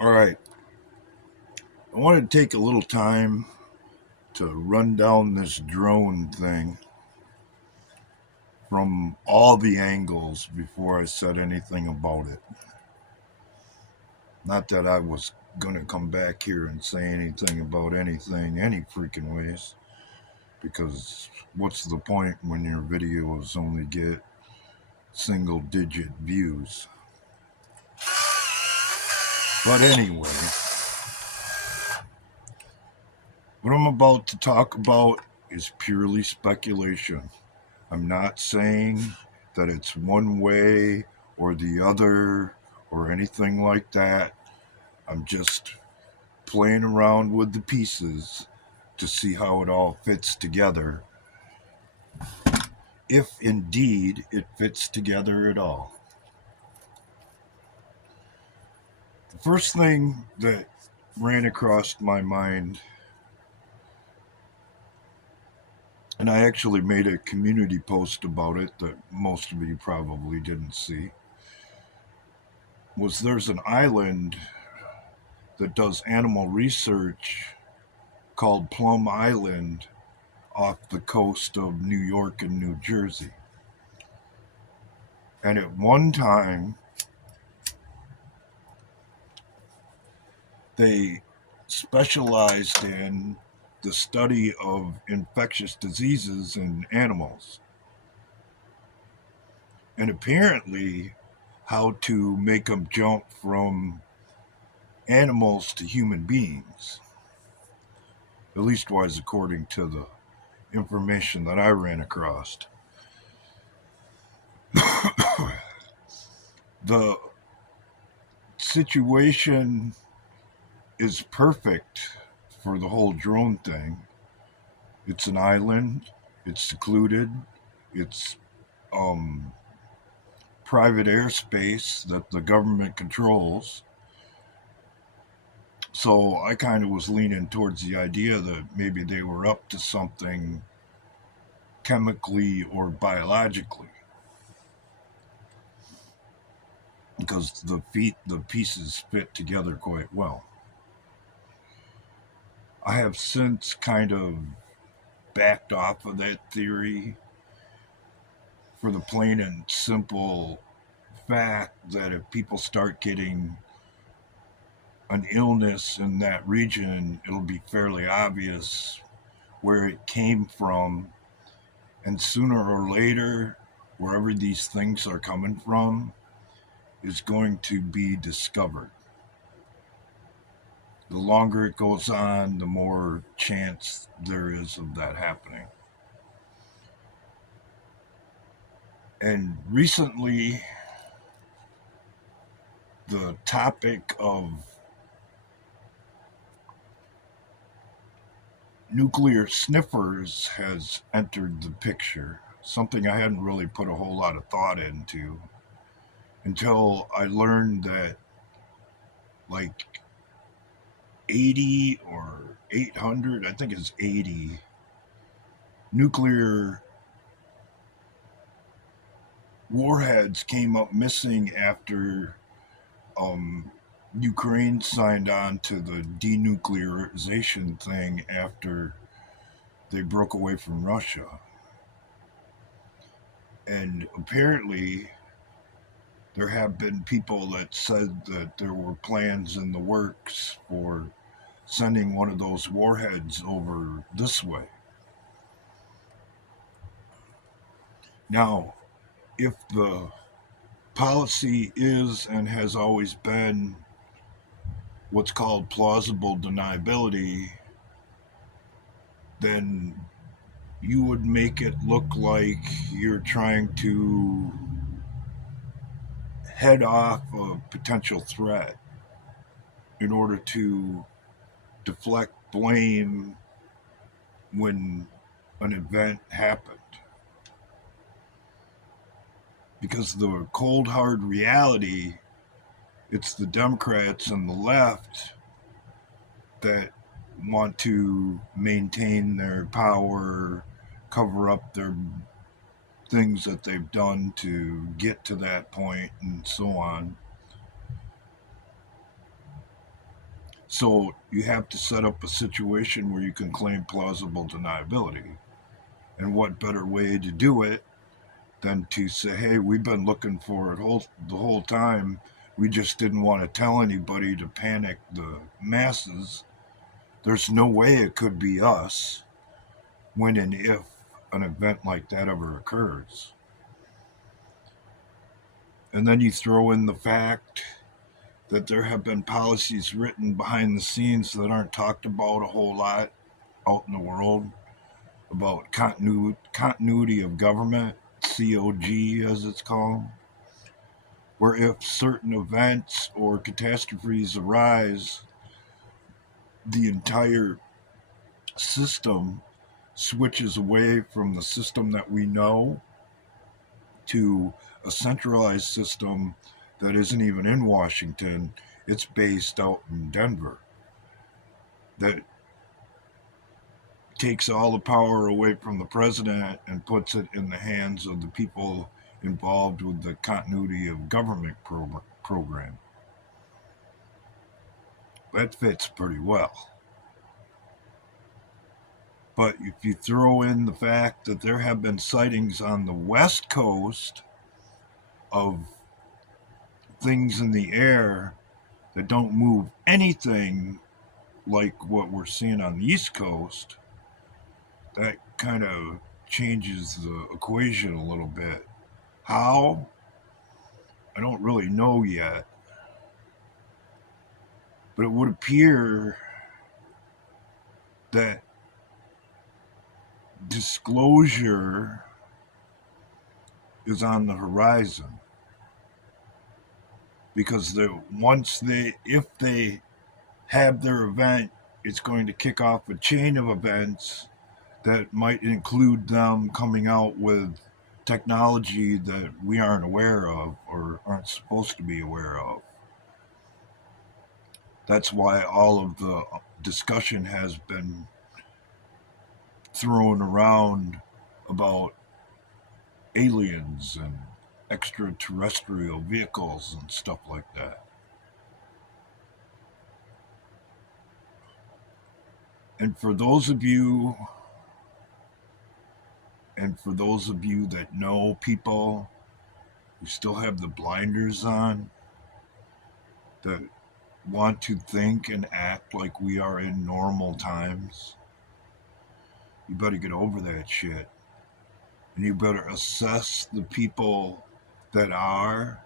All right. I want to take a little time to run down this drone thing from all the angles before I said anything about it. Not that I was going to come back here and say anything about anything any freaking ways, because what's the point when your videos only get single digit views? But anyway, what I'm about to talk about is purely speculation. I'm not saying that it's one way or the other or anything like that. I'm just playing around with the pieces to see how it all fits together, if indeed it fits together at all. The first thing that ran across my mind, and I actually made a community post about it that most of you probably didn't see, was there's an island that does animal research called Plum Island off the coast of New York and New Jersey. And at one time, they specialized in the study of infectious diseases in animals, and apparently how to make them jump from animals to human beings, at least was according to the information that I ran across. The situation is perfect for the whole drone thing. It's an island, it's secluded, it's um, private airspace that the government controls. So I kind of was leaning towards the idea that maybe they were up to something chemically or biologically, because the pieces fit together quite well. I have since kind of backed off of that theory for the plain and simple fact that if people start getting an illness in that region, it'll be fairly obvious where it came from. And sooner or later, wherever these things are coming from is going to be discovered. The longer it goes on, the more chance there is of that happening. And recently, the topic of nuclear sniffers has entered the picture, something I hadn't really put a whole lot of thought into until I learned that like 80 or 800, I think it's 80 nuclear warheads came up missing after um, Ukraine signed on to the denuclearization thing after they broke away from Russia. And apparently, there have been people that said that there were plans in the works for sending one of those warheads over this way. Now, if the policy is and has always been what's called plausible deniability, then you would make it look like you're trying to head off a potential threat in order to deflect blame when an event happened. Because the cold hard reality, it's the Democrats and the left that want to maintain their power, cover up their things that they've done to get to that point, and so on. So you have to set up a situation where you can claim plausible deniability. And what better way to do it than to say, hey, we've been looking for it the whole time. We just didn't want to tell anybody to panic the masses. There's no way it could be us when and if an event like that ever occurs. And then you throw in the fact that there have been policies written behind the scenes that aren't talked about a whole lot out in the world about continuity of government, C.O.G. as it's called, where if certain events or catastrophes arise, the entire system switches away from the system that we know to a centralized system that isn't even in Washington. It's based out in Denver. That takes all the power away from the president and puts it in the hands of the people involved with the continuity of government program. That fits pretty well. But if you throw in the fact that there have been sightings on the West Coast of things in the air that don't move anything like what we're seeing on the East Coast, that kind of changes the equation a little bit. How? I don't really know yet, but it would appear that disclosure is on the horizon because if they have their event, it's going to kick off a chain of events that might include them coming out with technology that we aren't aware of or aren't supposed to be aware of. That's why all of the discussion has been thrown around about aliens and extraterrestrial vehicles and stuff like that. And for those of you that know people who still have the blinders on, that want to think and act like we are in normal times, you better get over that shit. And you better assess the people that are,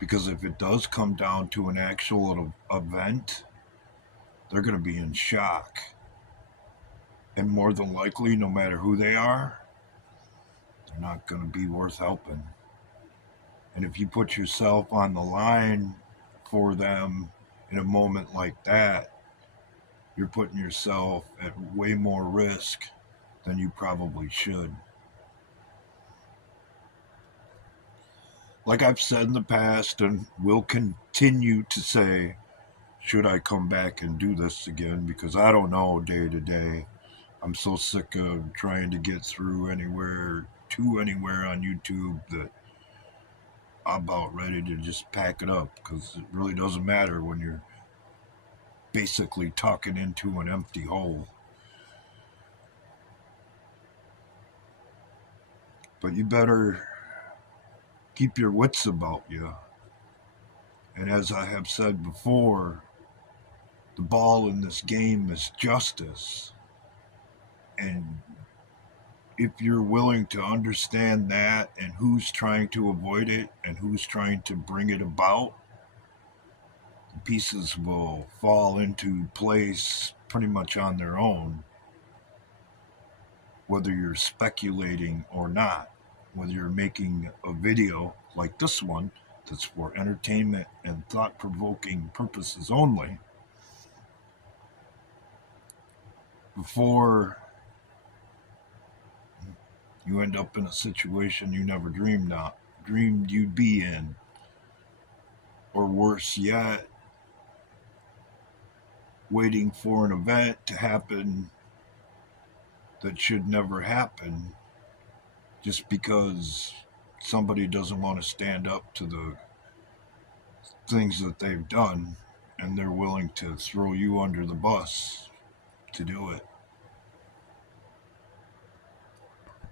because if it does come down to an actual event, they're going to be in shock. And more than likely, no matter who they are, they're not going to be worth helping. And if you put yourself on the line for them in a moment like that, you're putting yourself at way more risk than you probably should. Like I've said in the past and will continue to say, should I come back and do this again? Because I don't know day to day. I'm so sick of trying to get through anywhere on YouTube that I'm about ready to just pack it up because it really doesn't matter when you're basically talking into an empty hole. But you better keep your wits about you. And as I have said before, the ball in this game is justice. And if you're willing to understand that and who's trying to avoid it and who's trying to bring it about, the pieces will fall into place pretty much on their own, whether you're speculating or not, whether you're making a video like this one that's for entertainment and thought provoking purposes only, before you end up in a situation you never dreamed you'd be in, or worse yet, waiting for an event to happen that should never happen just because somebody doesn't want to stand up to the things that they've done and they're willing to throw you under the bus to do it.